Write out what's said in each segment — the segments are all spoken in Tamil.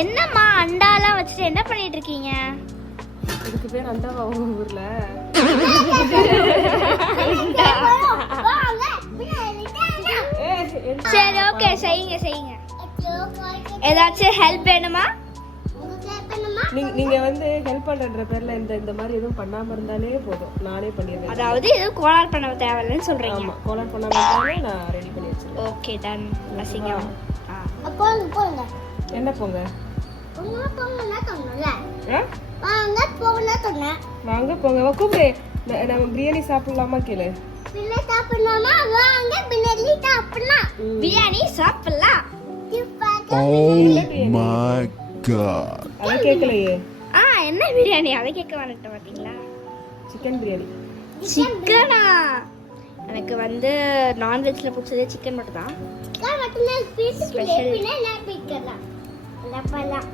என்னம்மா அண்டாலாம் வச்சுட்டு என்ன பண்ணிட்டு இருக்கீங்க? இதுக்கு பேர் அண்டாவா உங்க ஊர்ல? சரி ஓகே, செய்யுங்க செய்யுங்க. ஏதாச்சும் ஹெல்ப் வேணுமா? நீங்க வந்து ஹெல்ப் பண்றன்ற பேர்ல இந்த மாதிரி எதுவும் பண்ணாம இருந்தாலே போதும், நானே பண்ணிடுறேன். அதாவது எதுவும் கோளாறு பண்ண தேவையில்லைன்னு சொல்றீங்க. ஆமா, கோளாறு பண்ணாம இருந்தாலே நான் ரெடி பண்ணி வச்சிருக்கேன். Okay done. அசிங்கம். போங்க. என்ன போங்க? போங்கனா சொன்னல. ஆ? போங்கனா சொன்னேன். வாங்க போங்க. கூப்பிடு. நம்ம பிரியாணி சாப்பிடலாமா கேளு. பிரியாணி சாப்பிடலாமா? வாங்க பிரியாணி சாப்பிடலாம். பிரியாணி சாப்பிடலாம். Oh my god. அத கேக்கலையே. என்ன பிரியாணி? அதை கேட்க வந்துட்டேன் பாத்தீங்களா? சிக்கன் பிரியாணி. சிக்கனா? எனக்கு வந்து நான்வெஜ்ல பிடிச்சது சிக்கன் மட்டும் தான். சிக்கன் மட்டும் பீஸ் Special. பின்னா நான் பிக்கலாம். லப்பலாம்.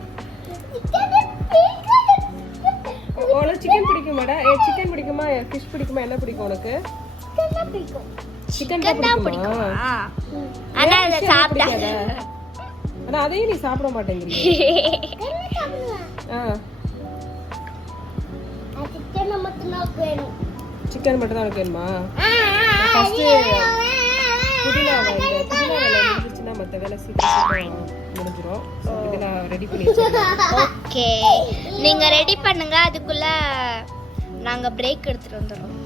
உனக்கு சிக்கன் பிடிக்குமாடா? சிக்கன் பிடிக்குமா? ஃபிஷ் பிடிக்குமா? என்ன பிடிக்கும் உனக்கு? சிக்கன் பிடிக்கும். சிக்கன் தான் தான் பிடிக்கும். பிடிக்குமா? ஆனா இதை சாப்பிடாத. ஆனா அதையும் நீ சாப்பிட மாட்டேங்கிறீங்க. என்ன சாப்பிடுவேன்? சிக்கன் மட்டும் தான் வேணும். சிக்கன் மட்டும் தான் உனக்கு வேணுமா? ஃபர்ஸ்ட் புதினா முடிஞ்சிச்சுன்னா மற்ற வேலை சீக்கிரம் முடிஞ்சிடும். இதை நான் ரெடி பண்ணி வச்சிருக்கேன். ஓகே, நீங்க ரெடி பண்ணுங்க, அதுக்குள்ள நாங்க பிரேக் எடுத்துட்டு வந்துடுறோம்.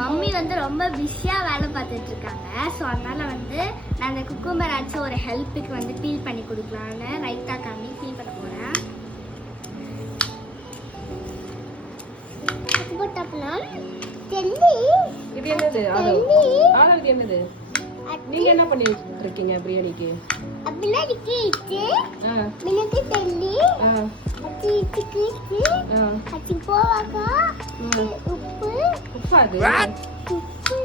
மம்மி வந்து ரொம்ப பிஸியா வேலை பார்த்துட்டு இருக்காங்க. ஸோ அதனால வந்து நான் அந்த குக்கும்பர் ஆச்சும் ஒரு ஹெல்ப்புக்கு வந்து பீல் பண்ணி கொடுக்கலான்னு ரைத்தா காமி பீல் பண்ண போறேன். இது என்னது? ஆனந்த் என்னது? நீங்க என்ன பண்ணிட்டு இருக்கீங்க பிரியாணிக்கு? அப்படியே கீச்சு மினக்கு தெல்லி கீச்சு அச்சி போவாக்கா உப்பு உப்பாது உப்பு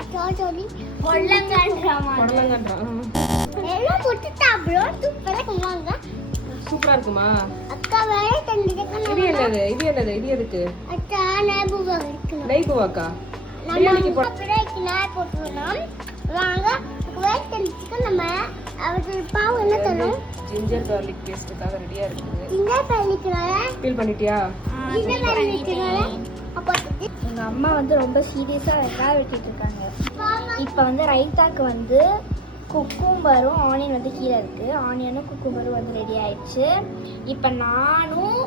அச்சோடி பொள்ளங்கன்றமா பொடலங்கன்றா. எல்லாம் போட்டு சாப்பிடுவோம். சூப்பரா பண்ணுவாங்க. சூப்பரா இருக்குமா? அக்கா வேற தண்டிக்க இது என்னது? இது என்னது? இது எதுக்கு? அக்கா நேபுவா இருக்கு. நெய் பூவாக்கா? பிரியாணிக்கு போட பிரேக் நாய் போட்டுறோம். வாங்க வேற தண்டிக்க நம்ம அவருக்கு பாவு என்ன தரும்? ஜிஞ்சர் garlic பேஸ்ட்காக ரெடியா இருக்குது. இந்த பண்ணிக்கறேன். ஃபீல் பண்ணிட்டியா? இந்த பண்ணிக்கறேன். அப்ப எங்க அம்மா வந்து ரொம்ப சீரியஸா வெங்காயம் வெட்டிட்டு இருக்காங்க. இப்போ வந்து ரைத்தாக்கு வந்து குக்கும்பரும் ஆனியன் வந்து கீழே இருக்கு. ஆனியனும் குக்கும்பரும் வந்து ரெடி ஆயிடுச்சு. இப்போ நானும்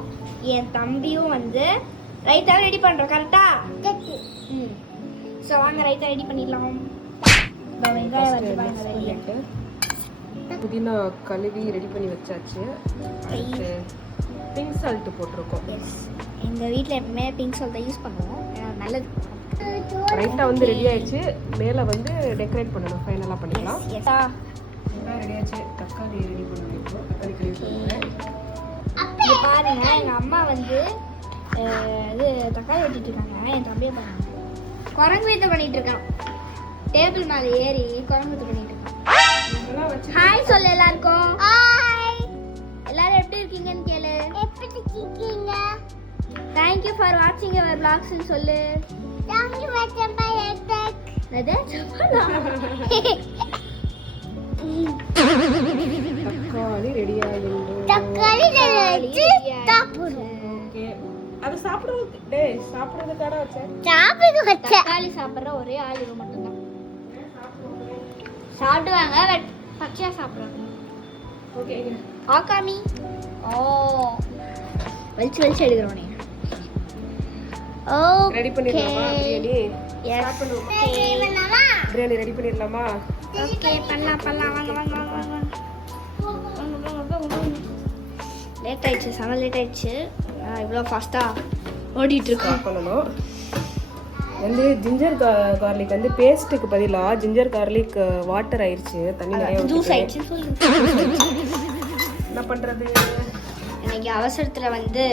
என் தம்பியும் வந்து ரைத்தா ரெடி பண்றோம். கரெக்டா? ஸோ வாங்க ரைத்தா ரெடி பண்ணிடலாம். வெங்காயம் வந்து பாருங்க வெளியே. புதினா கழுவி ரெடி பண்ணி வச்சாச்சு. பிங்க் சால்ட் போட்டிருக்கோம். எஸ், எங்கள் வீட்டில் எப்பவுமே பிங்க் சால்ட் யூஸ் பண்ணுவோம். நல்லது. ரைத்தா வந்து ரெடி ஆயிடுச்சு. மேலே வந்து டெக்கரேட் பண்ணணும். ஃபைனலாக பண்ணிக்கலாம். எஸ்ஸா ரெடி ஆயிடுச்சு. தக்காளி ரெடி பண்ணணும். தக்காளி கழுவி பண்ணுறேன். இது பாருங்க, எங்கள் அம்மா வந்து இது தக்காளி வெட்டிட்டு இருக்காங்க. என் தம்பியை பாருங்க, குரங்கு வீட்டை பண்ணிட்டு இருக்கான். டேபிள் மேலே ஏறி குரங்கு வீட்டை பண்ணிட்டு இருக்கான். ஹாய் சொல்லு எல்லாருக்கும். ஹாய். எல்லாரும் எப்படி இருக்கீங்கன்னு கேளு. எப்படி இருக்கீங்க? Thank you for watching our vlogs ன்னு சொல்லு. Thank you for watching my vlog. அதே சொல்லா. தக்காளி ரெடி ஆகிடுச்சு. தக்காளி வச்சு சாப்பிடுவோம். ஓகே, அது சாப்பிடுறது டேய் சாப்பிடுறதுக்காக வச்சேன். சாப்பிடு வச்ச. தக்காளி சாப்பிட்ற ஒரே ஆள் இவங்க மட்டும்தான். சாப்பிடுவாங்க, பட் பச்சையா சாப்பிடுவாங்க. ஓகே, ஆகாமி. ஓ, வலிச்சு வலிச்சு எடுக்கிறோம். ரெடி பண்ணிடலாமா பிரியாணி? எஸ், பிரியாணி ரெடி பண்ணிடலாமா? ஓகே பண்ணலாம் பண்ணலாம். வாங்க வாங்க வாங்க வாங்க லேட் ஆயிடுச்சு, செம லேட் ஆயிடுச்சு. இவ்வளோ ஃபாஸ்ட்டாக ஓடிட்டு இருக்கோம். பண்ணணும். வந்து ஜிஞ்சர் கார்லிக் வந்து பேஸ்ட்டுக்கு பதிலாக ஜிஞ்சர் கார்லிக் வாட்டர் ஆயிடுச்சு. தண்ணி நிறைய ஜூஸ் ஆயிடுச்சுன்னு சொல்லு. என்ன பண்ணுறது? இன்னைக்கு அவசரத்தில் வந்து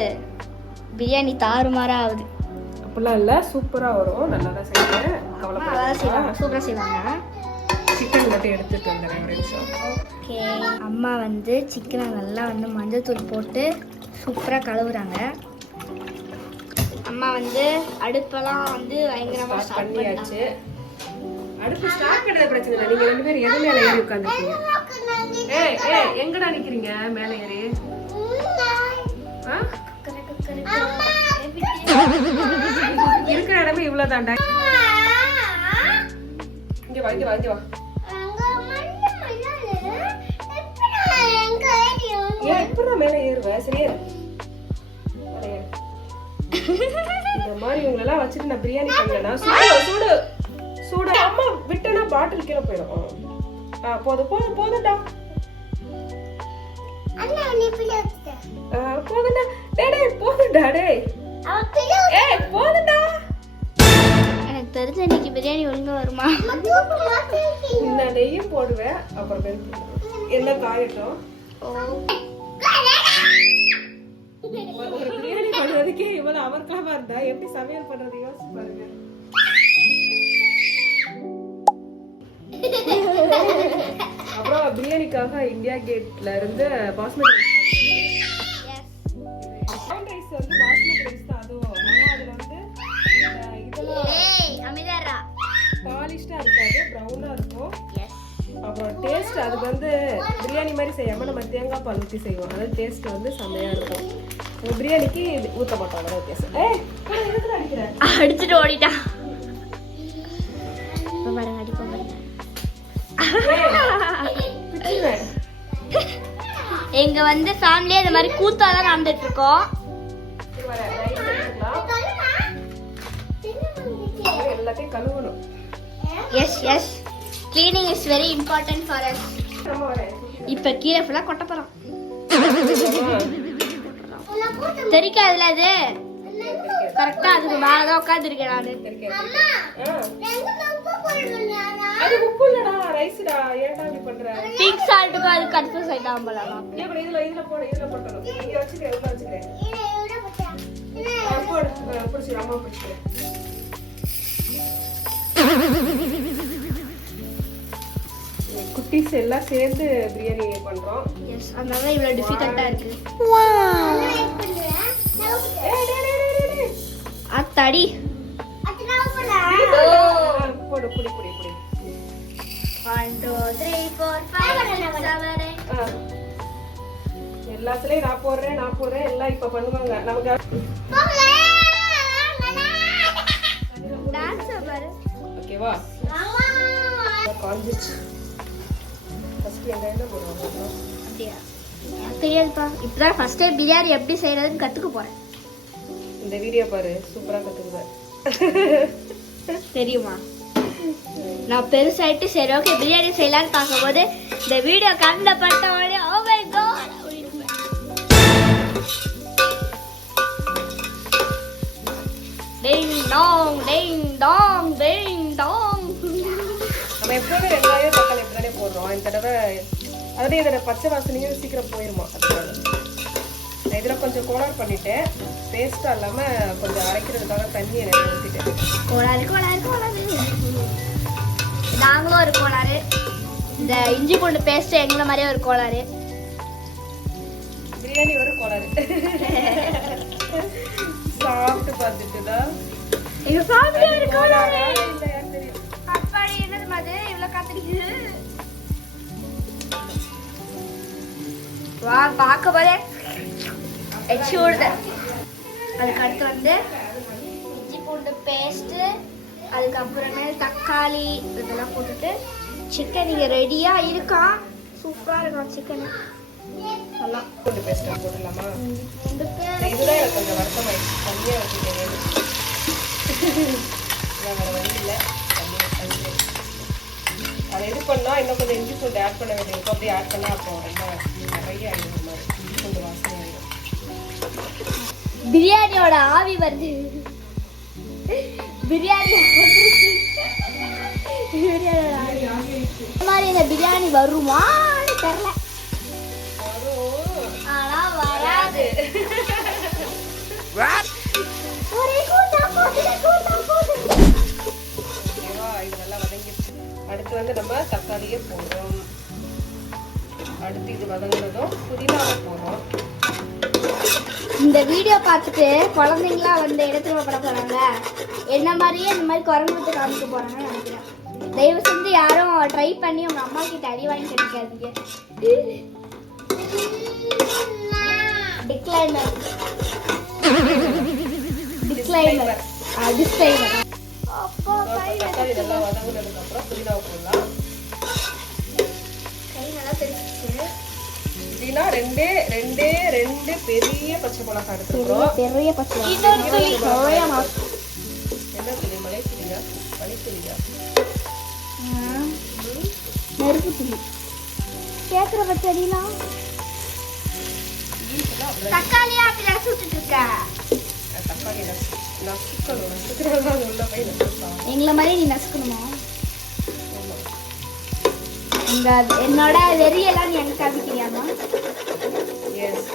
பிரியாணி தாறுமாறா ஆகுது. அப்படிலாம் இல்லை, சூப்பராக வரும். நல்லா தான் செய்வேன். அதான் செய்வாங்க, சூப்பராக செய்வாங்க. சிக்கன் மட்டும் எடுத்துட்டு வந்துடுறேன் ஒரு நிமிஷம். ஓகே, அம்மா வந்து சிக்கனை நல்லா வந்து மஞ்சள் தூள் போட்டு சூப்பராக கழுவுறாங்க. அம்மா வந்து அடுப்பெல்லாம் வந்து பயங்கரமாக ஸ்டார்ட் பண்ணியாச்சு. அடுப்பு ஸ்டார்ட் பண்ணுறது பிரச்சனை இல்லை. நீங்கள் ரெண்டு பேரும் எது மேலே ஏறி உட்காந்துருக்கீங்க? ஏய் ஏய் எங்கடா நிக்கிறீங்க மேல ஏறி? ஆ? இருக்கிற இடமே இவ்வளவுதான்டா. இங்க வா இங்க வா இங்க வா. ஏன் இப்பதான் மேல ஏறுவ? சரி ஏறு. மேல ஏறு. இந்த மாதிரி இவங்களெல்லாம் வச்சுட்டு நான் பிரியாணி பண்ணலனா சூடு சூடு அம்மா விட்டனா பாட்டில் கீழே போயிடும். போதும் போதும் போதும்டா. போதும்டா. டேய் போதும்டா டேய். ஏய் போதும்டா. எனக்கு தெரிஞ்ச இன்னைக்கு பிரியாணி ஒழுங்கா வருமா? இந்த நெய்யும் போடுவேன் அப்புறம் என்ன காயட்டும். ஒரு பிரியாணி பண்றதுக்கே இவ்வளவு அமர்க்கலமா இருந்தா எப்படி சமையல் பண்றது யோசிச்சு பாருங்க. அப்புறம் பிரியாணிக்காக இந்தியா கேட்ல இருந்து பாஸ்மதி ரைஸ் வந்து பாஸ்மதி ரைஸ் தான் அதுவும். ஆனா அதுல வந்து இதெல்லாம் பாலிஷ்டா இருக்காது, ப்ரௌனா இருக்கும். அப்புறம் டேஸ்ட் அதுக்கு வந்து பிரியாணி மாதிரி செய்யாம நம்ம தேங்காய் பால் ஊற்றி செய்வோம். அதாவது டேஸ்ட் வந்து செம்மையா இருக்கும். பிரியாணிக்கு ஊற்ற மாட்டோம், அதான் வித்தியாசம். அடிச்சுட்டு ஓடிட்டான். எங்க வந்து ஃபேமிலியே இந்த மாதிரி கூத்தாதான் நடந்துட்டு இருக்கோம். எல்லாத்தையும் கழுவணும். Yes yes, cleaning is very important for us. இப்ப கீரை ஃபுல்லா கொட்ட போறோம். தெரிக்காதுல அது கரெக்டா அதுக்கு மேலதான் உட்கார்ந்து இருக்கேன் நானு. அது உப்பு இல்லடா, ரைஸ்டா. ஏன்டா இப்படி பண்ற? பிங்க் சால்ட்டுக்கு அது கன்ஃபியூஸ் ஆயிட்டான் போல. ஏன் இதுல போடு, இதுல போடணும். இங்க வச்சுக்கிறேன், உள்ள வச்சுக்கிறேன். போடு, பிடிச்சிரு, அம்மா பிடிச்சிக்கிறேன். குட்டீஸ் எல்லாம் சேர்ந்து பிரியாணி பண்றோம். எஸ், அதனால இவ்வளவு டிஃபிகல்ட்டா இருக்கு. அத்தாடி போடு, புடி புடி புடி. 1 2 3 4 5 6 7 8. எல்லாத்துலயும் நான் போடுறேன் எல்லாம் இப்ப பண்ணுவாங்க. நமக்கு டான்ஸ் பாரு. ஓகேவா? காஞ்சிச்சு. ஃபர்ஸ்ட் வெங்காயம் போடுவாங்க. அப்படியா? தெரியாதுப்பா. இப்பதான் ஃபர்ஸ்ட் டைம் பிரியாணி எப்படி செய்யறதுன்னு கத்துக்க போறேன். இந்த வீடியோ பாரு, சூப்பரா கத்துக்குவேன். தெரியுமா? நான் பெருசாயிட்டு சரி ஓகே பிரியாணி செய்யலான்னு பார்க்கும்போது இந்த வீடியோ கண்ணில் பட்ட உடனே oh my god ding Tang ding Tang ding Tang. நம்ம எப்பவுமே வெங்காயம் தக்காளி எப்படிதானே போடுறோம். இந்த தடவை அதாவது இதோட பச்சை வாசனையும் சீக்கிரம் போயிருமா. அதனால நான் இதில் கொஞ்சம் கோளாறு பண்ணிட்டேன். பேஸ்டா இல்லாம கொஞ்சம் அரைக்கிறதுக்காக தண்ணியை நிறைய ஊற்றிட்டேன். கோளாறு நாங்களும் ஒரு கோளாறு. இந்த இஞ்சி பூண்டு பேஸ்ட் எங்களை மாதிரியே ஒரு கோளாறு. பிரியாணி ஒரு கோளாறு. சாப்பிட்டு பார்த்துட்டு தான் எங்க ஃபேமிலி ஒரு கோளாறு. இல்லையான்னு தெரியும். அப்பாடி என்னது மாதிரி இவ்வளோ காத்திருக்குது. வா பார்க்க போதே எச்சி ஓடுது. அதுக்கு அடுத்து வந்து இஞ்சி பூண்டு பேஸ்ட்டு, அதுக்கப்புறமே தக்காளி இதெல்லாம் போட்டுட்டு சிக்கன் இங்கே ரெடியாக இருக்கா. சூப்பராக இருக்கும் சிக்கன். நல்லா பூண்டு பேஸ்ட் போடலாமா? பூண்டு இதுதான் எனக்கு கொஞ்சம் வருத்தம் ஆயிடுச்சு. தண்ணியாக வச்சுட்டேன். வேற வழி இல்லை. அதை இது பண்ணால் இன்னும் கொஞ்சம் இஞ்சி பூண்டு ஆட் பண்ண வேண்டியிருக்கும். அப்படியே ஆட் பண்ணால் அப்போ ரொம்ப நிறைய ஆகிடும். மாதிரி இஞ்சி பூண்டு வாசனை ஆகிடும். பிரியாணியோட ஆவி வருது. பிரியாணி இந்த மாதிரி இந்த பிரியாணி வருமான்னு தெரியல. ஆனா வராது. இது நல்லா வதங்கிடுச்சு. அடுத்து வந்து நம்ம தக்காளியே போடுறோம். அடுத்து இது வதங்கினதும் புதினாவை போடுறோம். இந்த வீடியோ பார்த்துட்டு குழந்தைங்களா வந்து இடத்துல பட போறாங்க. என்ன மாதிரியே இந்த மாதிரி குரங்கு காமிக்க போறாங்கன்னு நினைக்கிறேன். தயவு செஞ்சு யாரும் ட்ரை பண்ணி உங்க அம்மா கிட்ட அடி வாங்கி கிடைக்காதீங்க. டிஸ்க்ளைமர். அப்பா தக்காளி நல்லா வதங்குனதுக்கு அப்புறம் புதினாவை போடலாம். கை நல்லா தெரிஞ்சிச்சு. புதினா ரெண்டு பெரிய பச்சை மிளகாய் எடுத்துக்கிறோம். பெரிய பச்சை என்ன புளி? மலைப்புளியா பனிப்புளியா? நெருப்பு புளி கேக்குற பச்சடிலாம் தக்காளியா அப்படி சுட்டுட்டு இருக்க. தக்காளி நசுக்கணும். உள்ள போய் நசுக்கலாம். எங்களை மாதிரி நீ நசுக்கணுமா? என்னோட வெறியெல்லாம் நீ எனக்கு காமிக்கிறியாமா? எஸ்,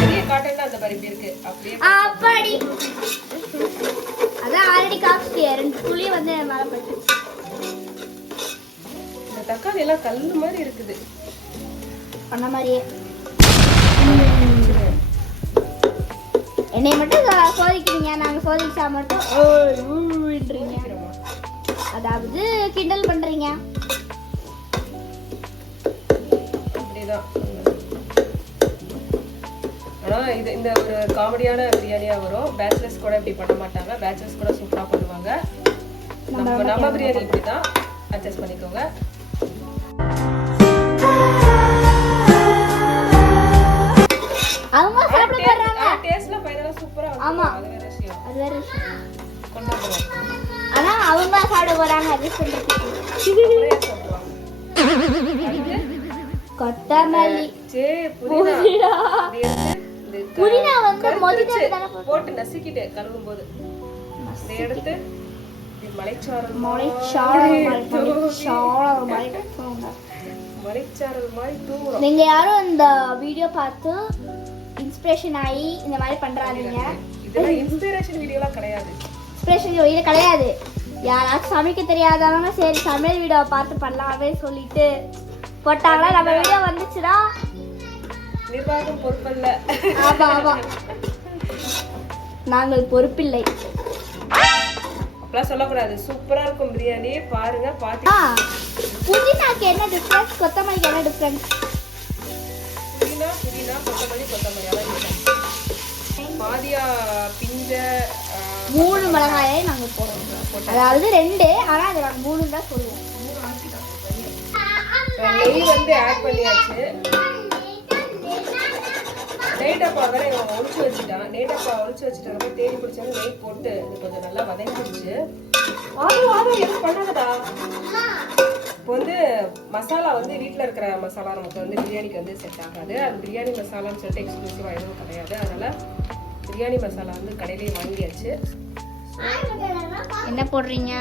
பெரிய காட்டன்னா அந்த மாதிரி இருக்கு. அப்படியே அப்படி அதான் ஆல்ரெடி காமிச்சிட்டியா. 2 புளி வந்து மேல பட்டு. இந்த தக்காளி எல்லாம் கல்லு மாதிரி இருக்குது. பண்ண மாதிரியே என்னை மட்டும் சோதிக்கிறீங்க. நாங்க சோதிச்சா மட்டும் ஓன்றீங்க. அதாவது கிண்டல் பண்றீங்க. அப்படிதான். ஆனா இது இந்த ஒரு காமெடியான பிரியாணியா வரும். பேச்சுலர்ஸ் கூட இப்படி பண்ண மாட்டாங்க. பேச்சுலர்ஸ் கூட சூப்பரா பண்ணுவாங்க. நம்ம பிரியாணி இப்படிதான். அட்ஜஸ்ட் பண்ணிக்கோங்க. அவங்க சாப்பிட போறாங்க. டேஸ்ட்ல ஃபைனலா சூப்பரா இருக்கும். ஆமா, அது வேற விஷயம். அது வேற விஷயம். கொண்டாடுவோம். ஆனா அவங்க சாப்பிட போறாங்க. அட்ஜஸ்ட் பண்ணிட்டு அப்படியே சாப்பிடுவாங்க. கொத்தமல்லி புதினா வந்து மொதிச்சு போட்டு நசுக்கிட்டு கழுவும் போது இதை எடுத்து மலைச்சாரல் மாதிரி தூங்குறோம். நீங்க யாரும் இந்த வீடியோ பார்த்து இன்ஸ்பிரேஷன் ஆகி இந்த மாதிரி பண்றாதீங்க. இதெல்லாம் இன்ஸ்பிரேஷன் வீடியோலாம் கிடையாது. இன்ஸ்பிரேஷன் வீடியோ கிடையாது. யாராச்சும் சமைக்க தெரியாதவங்க சரி சமையல் வீடியோ பார்த்து பண்ணலாம் அப்படின்னு சொல்லிட்டு போட்டாங்களா நம்ம வீடியோ வந்துச்சுன்னா நிர்வாகம் பொறுப்பல்ல. ஆமா ஆமா, நாங்கள் பொறுப்பில்லை. அப்படிலாம் சொல்லக்கூடாது. சூப்பரா இருக்கும் பிரியாணி. பாருங்க பாத்து. புதினாக்கு என்ன டிஃபரன்ஸ், கொத்தமல்லிக்கு என்ன டிஃபரன்ஸ்? புதினா கொத்தமல்லி அதான் பாதியா பிஞ்ச 3 மிளகாயை நாங்க போடுறோம். அதாவது 2, ஆனா அது நாங்க 3 தான் சொல்லுவோம். நெய் வந்து ஆட் பண்ணியாச்சு. நெய்டப்பா வேற இவங்க ஒழிச்சு வச்சுட்டான். நெய்டப்பா ஒழிச்சு வச்சுட்டாங்க. தேடி பிடிச்சாங்க. நெய் போட்டு இது கொஞ்சம் நல்லா வதங்கிடுச்சு. எதுவும் பண்ணாதடா. இப்போ வந்து மசாலா வந்து வீட்டில் இருக்கிற மசாலா நமக்கு வந்து பிரியாணிக்கு வந்து செட் ஆகாது. அது பிரியாணி மசாலான்னு சொல்லிட்டு எக்ஸ்க்ளூசிவாக எதுவும் கிடையாது. அதனால பிரியாணி மசாலா வந்து கடையிலேயே வாங்கியாச்சு. என்ன போடுறீங்க?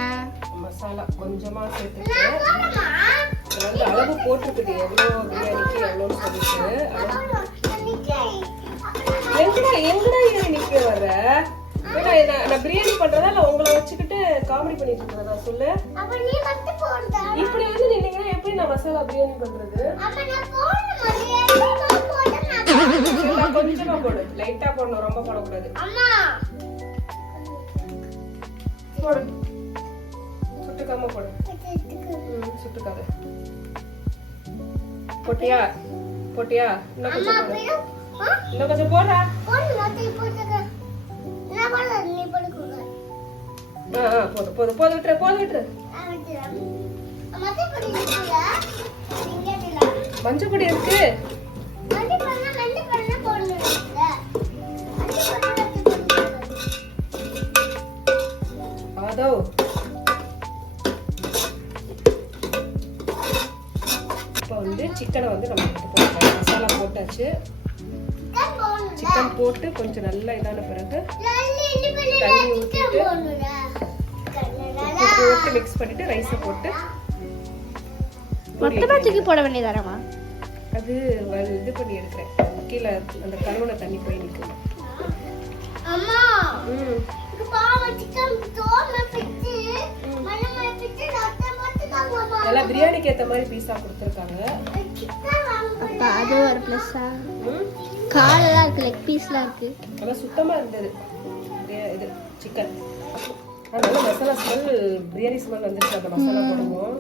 மசாலா கொஞ்சமா சேர்த்துட்டு வந்து அளவு போட்டுருக்குது. எவ்வளோ பிரியாணிக்கு எவ்வளோன்னு சொல்லிட்டு எங்கடா நிக்க வர்ற? நான் பிரியாணி பண்றதா இல்ல உங்களை வச்சுக்கிட்டு காமெடி பண்ணிட்டு இருக்கிறதா சொல்லு. இப்படி வந்து நின்னீங்கன்னா எப்படி நான் மசாலா பிரியாணி பண்றது? கொஞ்சமா போடு. லைட்டா போடணும், ரொம்ப போடக்கூடாது. போடு, சுட்டுக்காம போடு. சுட்டுக்காது. போட்டியா இன்னும் கொஞ்சம் போடுறா. போது விட்டுரு. மஞ்சள் பொடி இருக்கு. அதோ இப்போ வந்து சிக்கனை வந்து நம்ம போட்டுக்கலாம். மசாலா போட்டாச்சு. சிக்கன் போட்டு கொஞ்சம் நல்லா இதான பிறகு தண்ணி ஊற்றிட்டு போட்டு மிக்ஸ் பண்ணிட்டு ரைஸை போட்டு மொத்தமா தூக்கி போட வேண்டியதானமா? அது இது பண்ணி எடுக்கிறேன். கீழே அந்த கழுவுன தண்ணி போய் நிற்கும். நல்லா பிரியாணிக்கு ஏற்ற மாதிரி பீஸா கொடுத்துருக்காங்க. அது ஒரு பிளஸ்ஸா? காலெல்லாம் இருக்கு, லெக் பீஸ்லாம் இருக்கு. நல்லா சுத்தமா இருந்தது இது சிக்கன். அதனால மசாலா ஸ்மெல் பிரியாணி ஸ்மெல் வந்துருச்சு அந்த மசாலா போடுவோம்.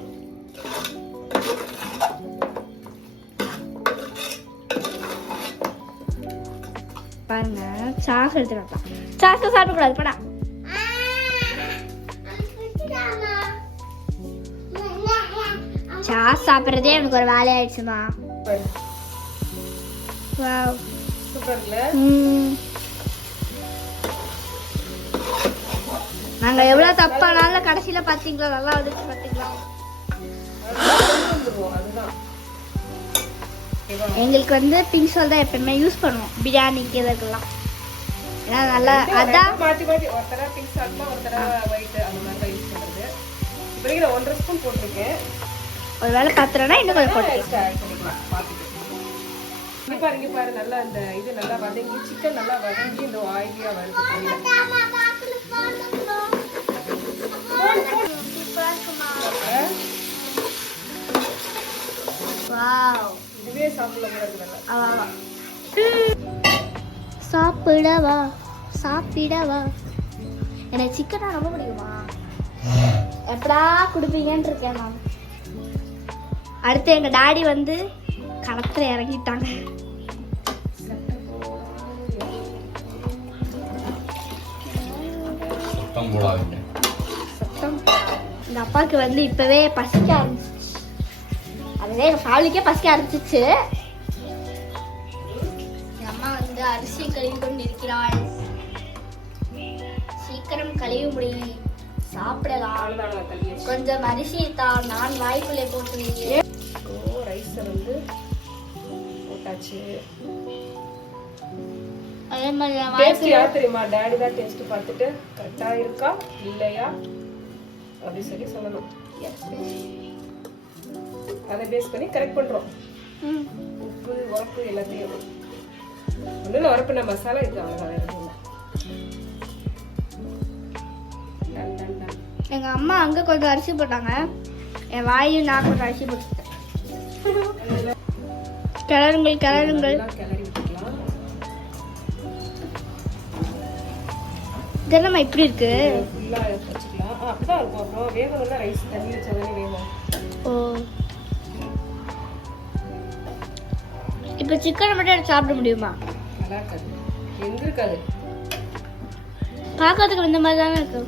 பாருங்க சாஸ் எடுத்துக்கலாம். சாஸ் சாப்பிடக்கூடாது படா. சாஸ் சாப்பிட்றதே எனக்கு ஒரு வேலையாயிடுச்சுமா. வாவ் சூப்பர் இல்ல? நாங்க எவ்வளவு தப்பானாலும் கடைசியில பாத்தீங்களா நல்லா வந்துச்சு பாத்தீங்களா. அதுதான் எங்களுக்கு வந்து பிங்க் சால் தான் எப்பவுமே யூஸ் பண்ணுவோம் பிரியாணிக்கு இதுக்கெல்லாம். ஏன்னா நல்லா அதான் மாத்தி மாத்தி ஒருத்தர பிங்க் சால்ட்னா ஒருத்தர ஒயிட் அந்த மாதிரி தான் யூஸ் பண்றது. இப்போதைக்கு நான் 1.5 ஸ்பூன் போட்டிருக்கேன். ஒருவேளை பத்திரம்னா இன்னும் கொஞ்சம் போட்டுக்கலாம். ஆட் பண்ணிக்கலாம் பார்த்துட்டு. இங்க பாரு நல்லா இந்த இது நல்லா வதங்கி சிக்கன் நல்லா வதங்கி இந்த ஆயிலியா வருது. வாவ் இதுவே சாப்பிடலாம் கூட இருக்கு. சாப்பிடவா சாப்பிடவா. எனக்கு சிக்கனா ரொம்ப பிடிக்குமா. எப்படா கொடுப்பீங்கன்னு இருக்கேன் நான். அடுத்து எங்க டாடி வந்து களத்துல இறங்கிட்டாங்க. எங்க அப்பாவுக்கு வந்து இப்பவே பசிக்க ஆரம்பிச்சிச்சு. அதுவே எங்க ஃபேமிலிக்கே பசிக்க ஆரம்பிச்சிச்சு. எங்க அம்மா வந்து அரிசி கழுவி கொண்டு இருக்கிறாள். சீக்கிரம் கழுவி முடி சாப்பிடலாம். கொஞ்சம் அரிசி தான் நான் வாய்க்குள்ளே போட்டு ரைஸ் வந்து போட்டாச்சு. அதே மாதிரி டேஸ்ட் யார் தெரியுமா? டாடி தான் டேஸ்ட் பார்த்துட்டு கரெக்டா இருக்கா இல்லையா அப்படி சொல்லி சொல்லணும். அதை பேஸ் பண்ணி கரெக்ட் பண்றோம். உப்பு உரப்பு எல்லாத்தையும் ஒன்றும் உரப்பின மசாலா இது அவ்வளோதான். எங்க அம்மா அங்க கொஞ்சம் அரிசி போட்டாங்க. என் வாயும் நான் கொஞ்சம் அரிசி போட்டுட்டேன். கிளறுங்கள் கிளறுங்கள். கிளறி விட்டுக்கலாம். இதெல்லாம் இப்படி இருக்கு. ஃபுல்லா வச்சுக்கலாம். அப்படிதான் இருக்கும். அப்புறம் வேகணும்னா ரைஸ் தண்ணி வச்சாதானே வேகும். ஓ இப்போ சிக்கன் மட்டும் எடுத்து சாப்பிட முடியுமா? நல்லா இருக்காது. எங்க இருக்காது. பார்க்கறதுக்கு இந்த மாதிரி தானே இருக்கு.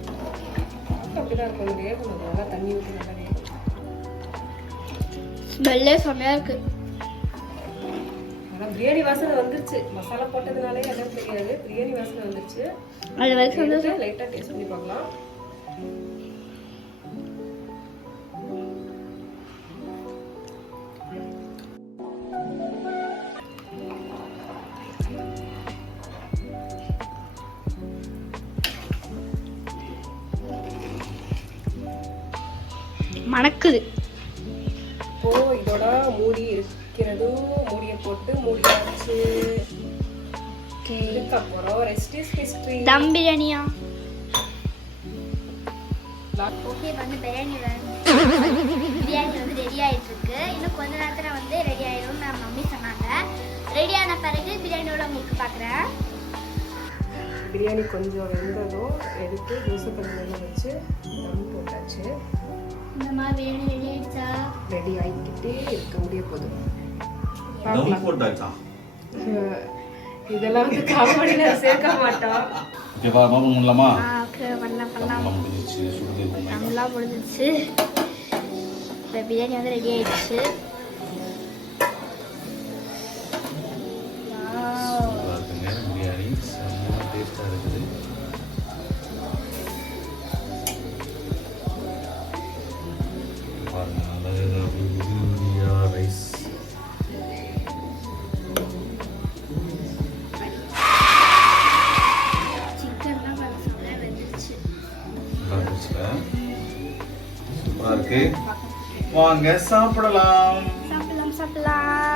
அப்படிதான் இருக்கும். வேகணும். நல்லா தண்ணி ஊற்றி நல்லா வேகும். ஸ்மெல்லே செம்மையா இருக்கு. ஆனால் பிரியாணி வாசனை வந்துருச்சு. மசாலா போட்டதுனாலே எல்லாம் தெரியாது. பிரியாணி வாசனை வந்துருச்சு. அது வரைக்கும் வந்து லைட்டாக டேஸ்ட் பண்ணி பார்க்கலாம். மணக்குது. இப்போ இதோட மூடி இருக்கிறது. மூடியை போட்டு மூடியாச்சு. இதுக்கப்புறம் ரெஸ்ட் இஸ் ஹிஸ்டரி. தம் பிரியாணியா? ஓகே வந்து பிரியாணி வந்து ரெடி ஆயிட்டு இருக்கு. இன்னும் கொஞ்ச நேரத்துல வந்து ரெடி ஆயிடும் நான் மம்மி சொன்னாங்க. ரெடி ஆன பிறகு பிரியாணியோட உங்களுக்கு பாக்குறேன். பிரியாணி கொஞ்சம் வெந்ததும் எடுத்து தோசை கல்லுல வச்சு தம் போட்டாச்சு. இந்த மாதிரி பிரியாணி ரெடி ஆயிடுச்சா? ரெடி ஆகிக்கிட்டே இருக்க முடிய போதும். தம் போட்டாச்சா? இதெல்லாம் வந்து காமெடியில சேர்க்க மாட்டோம். ஓகேவா மாமா பண்ணலாமா? ஓகே பண்ணலாம். முடிஞ்சிச்சு. சுடுதே போங்க. நல்லா முடிஞ்சிச்சு. இப்போ பிரியாணி வந்து ரெடி ஆயிடுச்சு. நல்லா இருக்குங்க பிரியாணி. செம்ம டேஸ்டா இருக்குது. பாருங்க நல்லா பிரியாணியா ரைஸ். சிக்கன்லாம் நல்லா வெந்துச்சு. சூப்பரா இருக்கு. வாங்க சாப்பிடலாம். சாப்பிடலாம்.